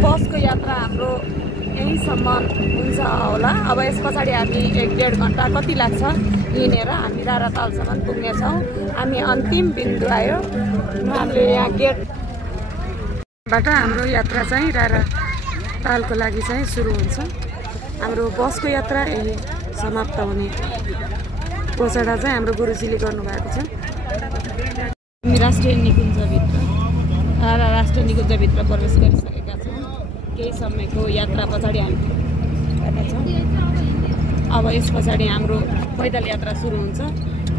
बसको यात्रा हाम्रो यहीँसम्म हुन्छ होला। अब यस पछाडि हामी 1-1.5 घन्टा कति लाग्छ हिँडेर हामी रारातालसम्म पुग्नेछौँ। हामी अन्तिम बिन्दु आयो। हामीले यहाँ गेटबाट हाम्रो यात्रा चाहिँ रारातालको लागि चाहिँ सुरु हुन्छ। हाम्रो बसको यात्रा यही समाप्त हुने घोषणा चाहिँ हाम्रो गुरुजीले गर्नुभएको छ। हामी राष्ट्रिय निकुञ्जभित्र प्रवेश गरिसकेका छौँ। केही समयको यात्रा पछाडि हामी आएका छौँ। अब यस पछाडि हाम्रो पैदल यात्रा सुरु हुन्छ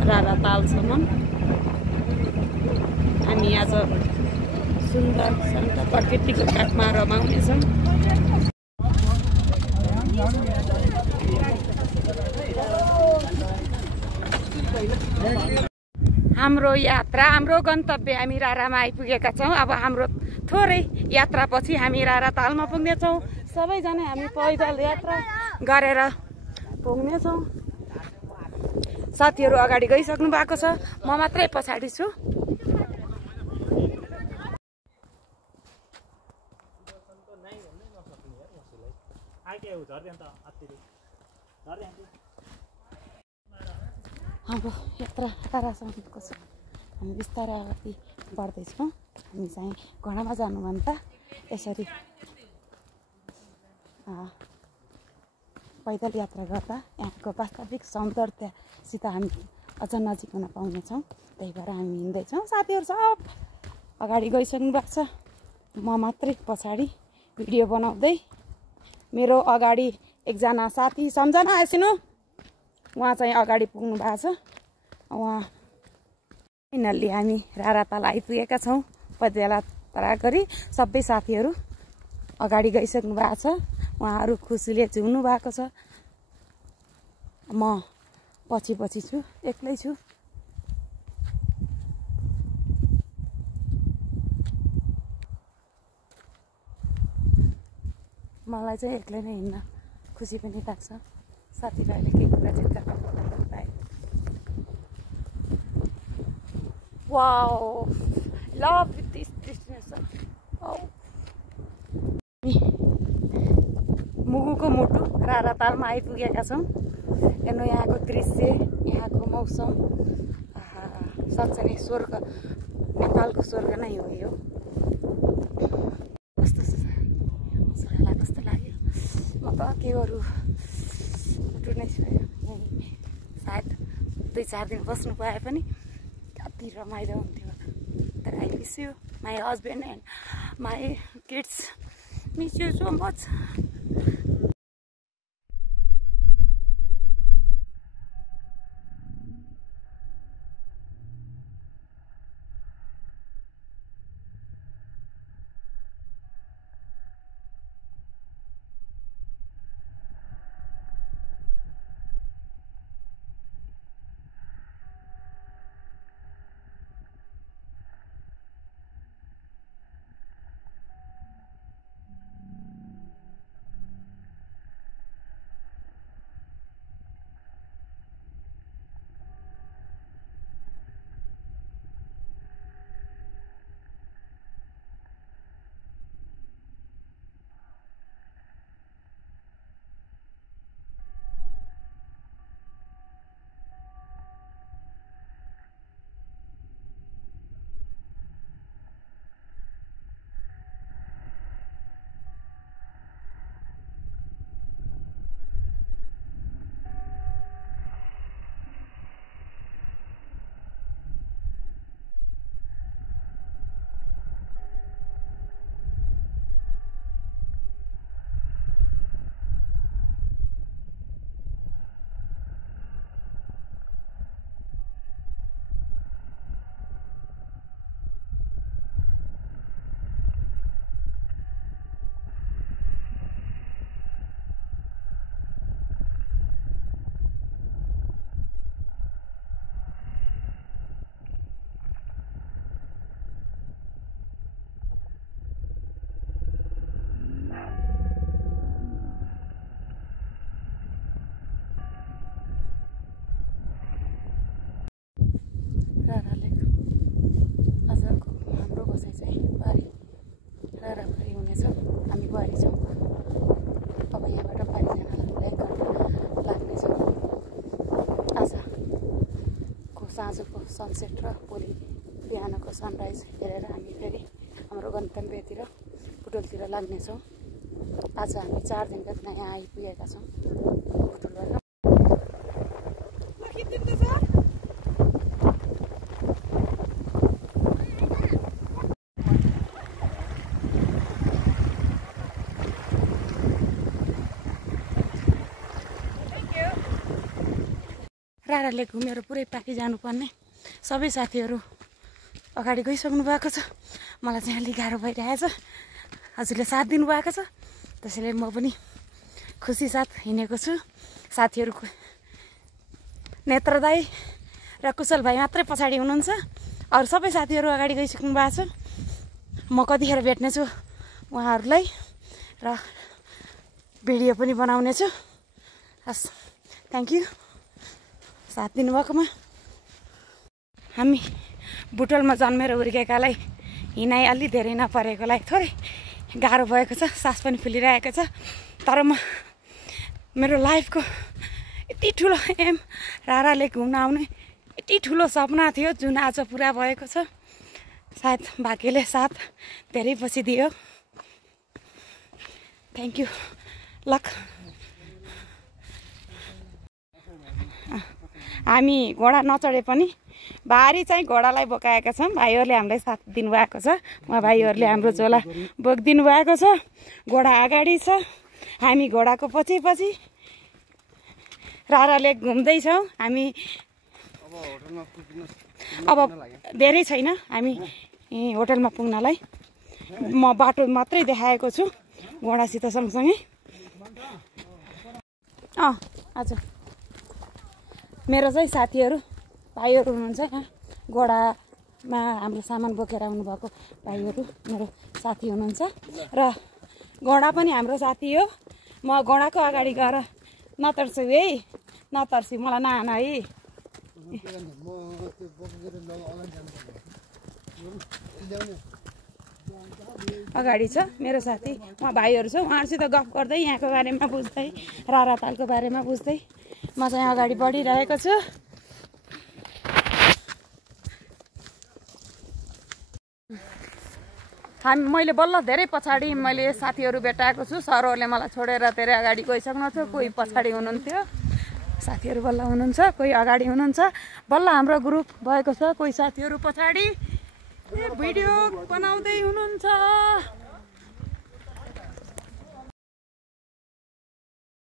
रारातालसम्म। हामी आज सुन्दर शान्त प्रकृतिको काखमा रमाउनेछौँ। हाम्रो यात्रा हाम्रो गन्तव्य हामी रारामा आइपुगेका छौँ। अब हाम्रो थोरै यात्रापछि हामी रारातालमा पुग्नेछौँ। सबैजना हामी पैदल यात्रा गरेर पुग्नेछौँ। साथीहरू अगाडि गइसक्नु भएको छ, म मात्रै पछाडि छु। अब यात्रा रारासम्मको छ। हामी बिस्तारै अगाडि बढ्दैछौँ। हामी चाहिँ घोडामा जानुभन्दा यसरी पैदल यात्रा गर्दा यहाँको वास्तविक सौन्दर्यसित हामी अझ नजिक हुन पाउनेछौँ। त्यही भएर हामी हिँड्दैछौँ। साथीहरू सब अगाडि गइसक्नु भएको छ, म मात्रै पछाडि भिडियो बनाउँदै। मेरो अगाडि एकजना साथी सम्झना आइसिनु, उहाँ चाहिँ अगाडि पुग्नु भएको छ। उहाँ फाइनल्ली हामी राराताल आइपुगेका छौँ। पैदल यात्रा गरी सबै साथीहरू अगाडि गइसक्नु भएको छ। उहाँहरू खुसीले झुम्नु भएको छ। म पछि छु, एक्लै छु। मलाई चाहिँ एक्लै नै हिँड्न खुसी पनि लाग्छ। साथीभाइले केही कुरा चिन्ता पाए। Wow, love this destination. मुगुको मुटु रारातालमा आइपुगेका छौँ। हेर्नु यहाँको दृश्य, यहाँको मौसम, सक्छ नि स्वर्ग, नेपालको स्वर्ग नै हो यो। कस्तो सुराला कस्तो लाग्यो। म त के गरौँ, उठु नै छु। सायद 2-4 दिन बस्नु पाए पनि कति रमाइलो हुन्थ्यो। तर I miss you my husband and my kids, miss you so much. साँझको सनसेट र भोलि बिहानको सनराइज हेरेर हामी फेरि हाम्रो गन्तव्यतिर बुटोलतिर लाग्नेछौँ। आज हामी 4 दिनका दिन यहाँ आइपुगेका छौँ बुटोलबाट। राराले घुमेर पुरै पाकी जानुपर्ने सबै साथीहरू अगाडि गइसक्नु भएको छ। मलाई चाहिँ अलिक गाह्रो भइरहेछ। हजुरले साथ दिनुभएको छ, त्यसैले म पनि खुसी साथ हिँडेको छु। साथीहरूको नेत्र दाई र कुशल भाइ मात्रै पछाडि हुनुहुन्छ, अरू सबै साथीहरू अगाडि गइसक्नु भएको छ। म कतिखेर भेट्नेछु उहाँहरूलाई र भिडियो पनि बनाउनेछु। हस्, थ्याङ्क यू साथ दिनुभएकोमा। हामी बुटोलमा जन्मेर हुर्केकालाई हिँडाइ अलि धेरै नपरेकोलाई थोरै गाह्रो भएको छ, सास पनि फुलिरहेको छ। तर मेरो लाइफको यति ठुलो एम राराले घुम्न आउने यति ठुलो सपना थियो जुन आज पुरा भएको छ। सायद भाग्यले साथ धेरै पछि दियो। Thank you lock. हामी घोडा नचढे पनि भारी चाहिँ घोडालाई बोकाएका छौँ। भाइहरूले हामीलाई साथ दिनुभएको छ। उहाँ भाइहरूले हाम्रो झोला बोकिदिनु भएको छ। घोडा अगाडि छ, हामी घोडाको पछि पछि राराले घुम्दैछौँ। हामी अब धेरै छैन, हामी होटलमा पुग्नलाई। म बाटो मात्रै देखाएको छु घोडासित सँगसँगै। आज मेरो चाहिँ साथीहरू भाइहरू हुनुहुन्छ यहाँ घोडामा हाम्रो सामान बोकेर आउनुभएको भाइहरू मेरो साथी हुनुहुन्छ र घोडा पनि हाम्रो साथी हो। म घोडाको अगाडि गएर नतर्छु है, नतर्सी मलाई नहान है। अगाडि छ मेरो साथी, उहाँ भाइहरू छ। उहाँहरूसित गफ गर्दै यहाँको बारेमा बुझ्दै रारा तालको बारेमा बुझ्दै म चाहिँ अगाडि बढिरहेको छु। मैले बल्ल धेरै पछाडि मैले साथीहरू भेटाएको छु। सरहरूले मलाई छोडेर धेरै अगाडि गइसक्नु थियो। कोही पछाडि हुनुहुन्थ्यो, साथीहरू बल्ल हुनुहुन्छ, कोही अगाडि हुनुहुन्छ। बल्ल हाम्रो ग्रुप भएको छ। कोही साथीहरू पछाडि भिडियो बनाउँदै